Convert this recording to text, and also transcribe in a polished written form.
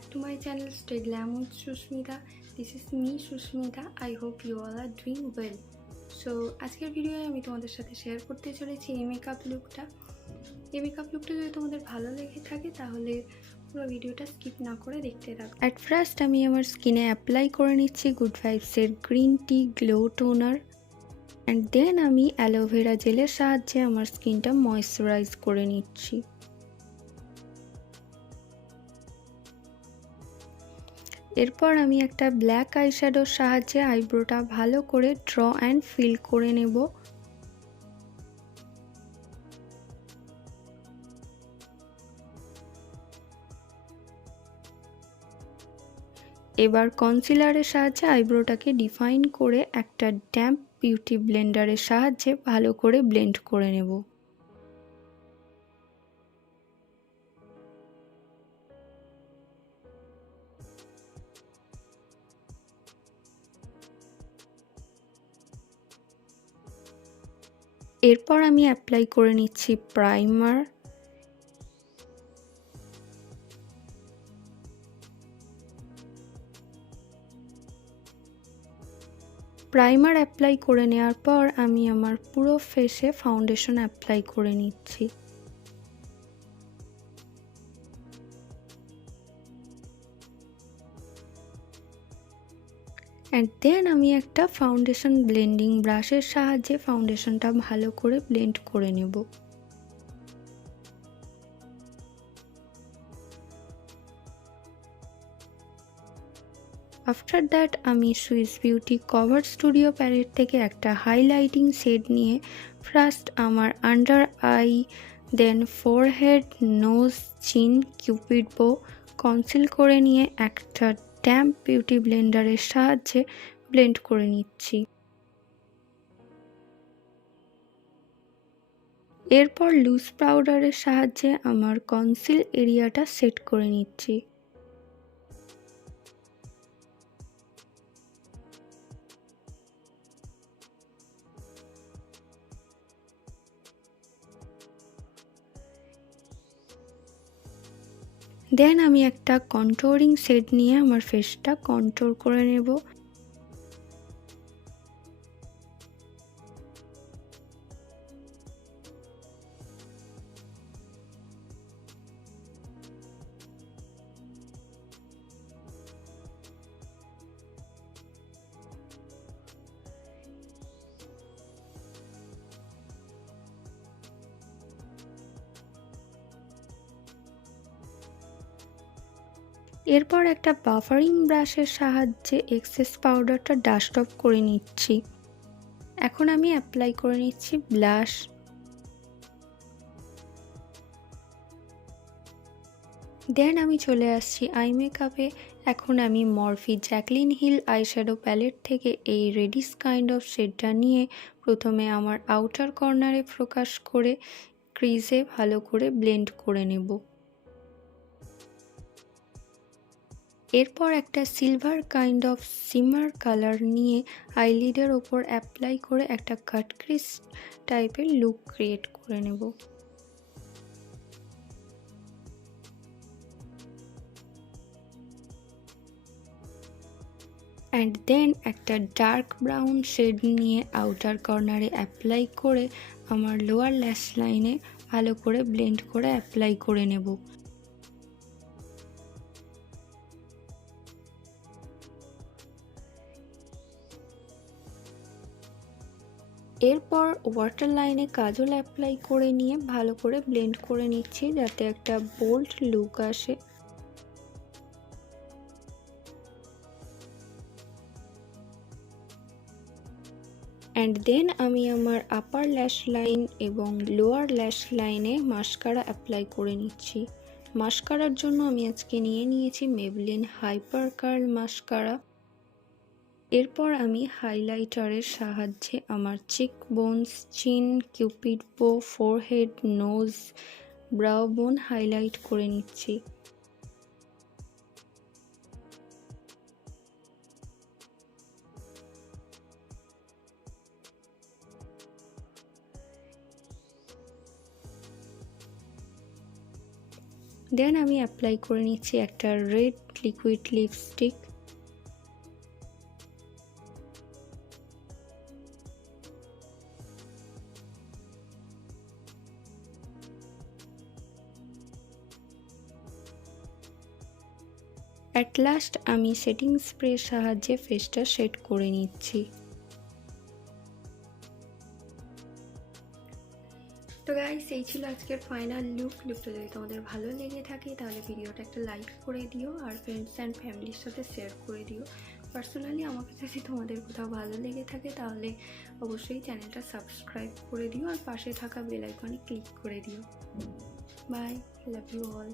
back to my channel Stay Glam with Sushmita. This is me Sushmita. I hope you all are doing well. So আজকের ভিডিওয়ে আমি তোমাদের সাথে শেয়ার করতে চলেছি এই মেকআপ লুকটা। এই মেকআপ লুকটা যদি তোমাদের ভালো লেগে থাকে তাহলে পুরো ভিডিওটা স্কিপ না করে দেখতে থাকো। অ্যাট ফার্স্ট আমি আমার স্কিনে অ্যাপ্লাই করে নিচ্ছি গুড ভাইবসের green tea glow toner and then আমি অ্যালোভেরা জেলের সাহায্যে আমার স্কিনটা ময়েশ্চারাইজ করে নিচ্ছি। এরপর আমি একটা ব্ল্যাক আইশ্যাডোর সাহায্যে আইব্রোটা ভালো করে ড্র অ্যান্ড ফিল করে নেব। এবার কনসিলারের সাহায্যে আইব্রোটাকে ডিফাইন করে একটা ড্যাম্প বিউটি ব্লেন্ডারের সাহায্যে ভালো করে ব্লেন্ড করে নেব। এরপর আমি অ্যাপ্লাই করে নিচ্ছি প্রাইমার। প্রাইমার অ্যাপ্লাই করে নেওয়ার পর আমি আমার পুরো ফেসে ফাউন্ডেশন অ্যাপ্লাই করে নিচ্ছি। অ্যান্ড দেন আমি একটা ফাউন্ডেশন ব্লেন্ডিং ব্রাশের সাহায্যে ফাউন্ডেশনটা ভালো করে ব্লেন্ড করে নেব। আফটার দ্যাট আমি Swiss Beauty cover studio palette থেকে একটা হাইলাইটিং শেড নিয়ে ফার্স্ট আমার under eye, then forehead, nose, chin, cupid bow conceal করে নিয়ে একটা ড্যাম্প বিউটি ব্লেন্ডারের সাহায্যে ব্লেন্ড করে নিচ্ছি। এরপর লুজ পাউডারের সাহায্যে আমার কনসিল এরিয়াটা সেট করে নিচ্ছি। দেন আমি একটা কন্ট্রোলিং শেড নিয়ে আমার ফেসটা কন্ট্রোল করে নেব। এরপর একটা বাফারিং ব্রাশের সাহায্যে এক্সেস পাউডারটা ডাস্ট অফ করে নিচ্ছি। এখন আমি অ্যাপ্লাই করে নিচ্ছি ব্লাশ। দেন আমি চলে আসছি আই মেকআপে। এখন আমি Morphe Jaclyn Hill eyeshadow palette থেকে এই রেডিশ কাইন্ড অফ শেডটা নিয়ে প্রথমে আমার আউটার কর্নারে ফোকাস করে ক্রিজে ভালো করে ব্লেন্ড করে নেব। এরপর একটা সিলভার কাইন্ড অফ সিমার কালার নিয়ে আইলিডের ওপর অ্যাপ্লাই করে একটা কাট ক্রিজ টাইপের লুক ক্রিয়েট করে নেব। অ্যান্ড দেন একটা ডার্ক ব্রাউন শেড নিয়ে আউটার কর্নারে অ্যাপ্লাই করে আমার লোয়ার ল্যাশ লাইনে ভালো করে ব্লেন্ড করে অ্যাপ্লাই করে নেব। এরপর ওয়াটার লাইনে কাজল অ্যাপ্লাই করে নিয়ে ভালো করে ব্লেন্ড করে নিচ্ছি যাতে একটা বোল্ড লুক আসে। অ্যান্ড দেন আমি আমার আপার ল্যাশ লাইন এবং লোয়ার ল্যাশ লাইনে মাস্কারা অ্যাপ্লাই করে নিচ্ছি। মাস্কারার জন্য আমি আজকে নিয়েছি মেবলিন হাইপার কার্ল মাস্কারা। এরপর আমি হাইলাইটারের সাহায্যে আমার চিক বোনস, চিন, কিউপিড বো, ফোরহেড, নোজ, ব্রাউ বোন হাইলাইট করে নিচ্ছি। দেন আমি অ্যাপ্লাই করে নিচ্ছি একটা red liquid lipstick. At last আমি সেটিং স্প্রের সাহায্যে ফেসটা সেট করে নিচ্ছি। তো গাইস, এই ছিল আজকের ফাইনাল লুকটা যদি তোমাদের ভালো লেগে থাকে তাহলে ভিডিওটা একটা লাইক করে দিও আর ফ্রেন্ডস অ্যান্ড ফ্যামিলির সাথে শেয়ার করে দিও। পার্সোনালি আমাকে যদি তোমাদের কোথাও ভালো লেগে থাকে তাহলে অবশ্যই চ্যানেলটা সাবস্ক্রাইব করে দিও আর পাশে থাকা বেল আইকনে ক্লিক করে দিও। Bye, love you all.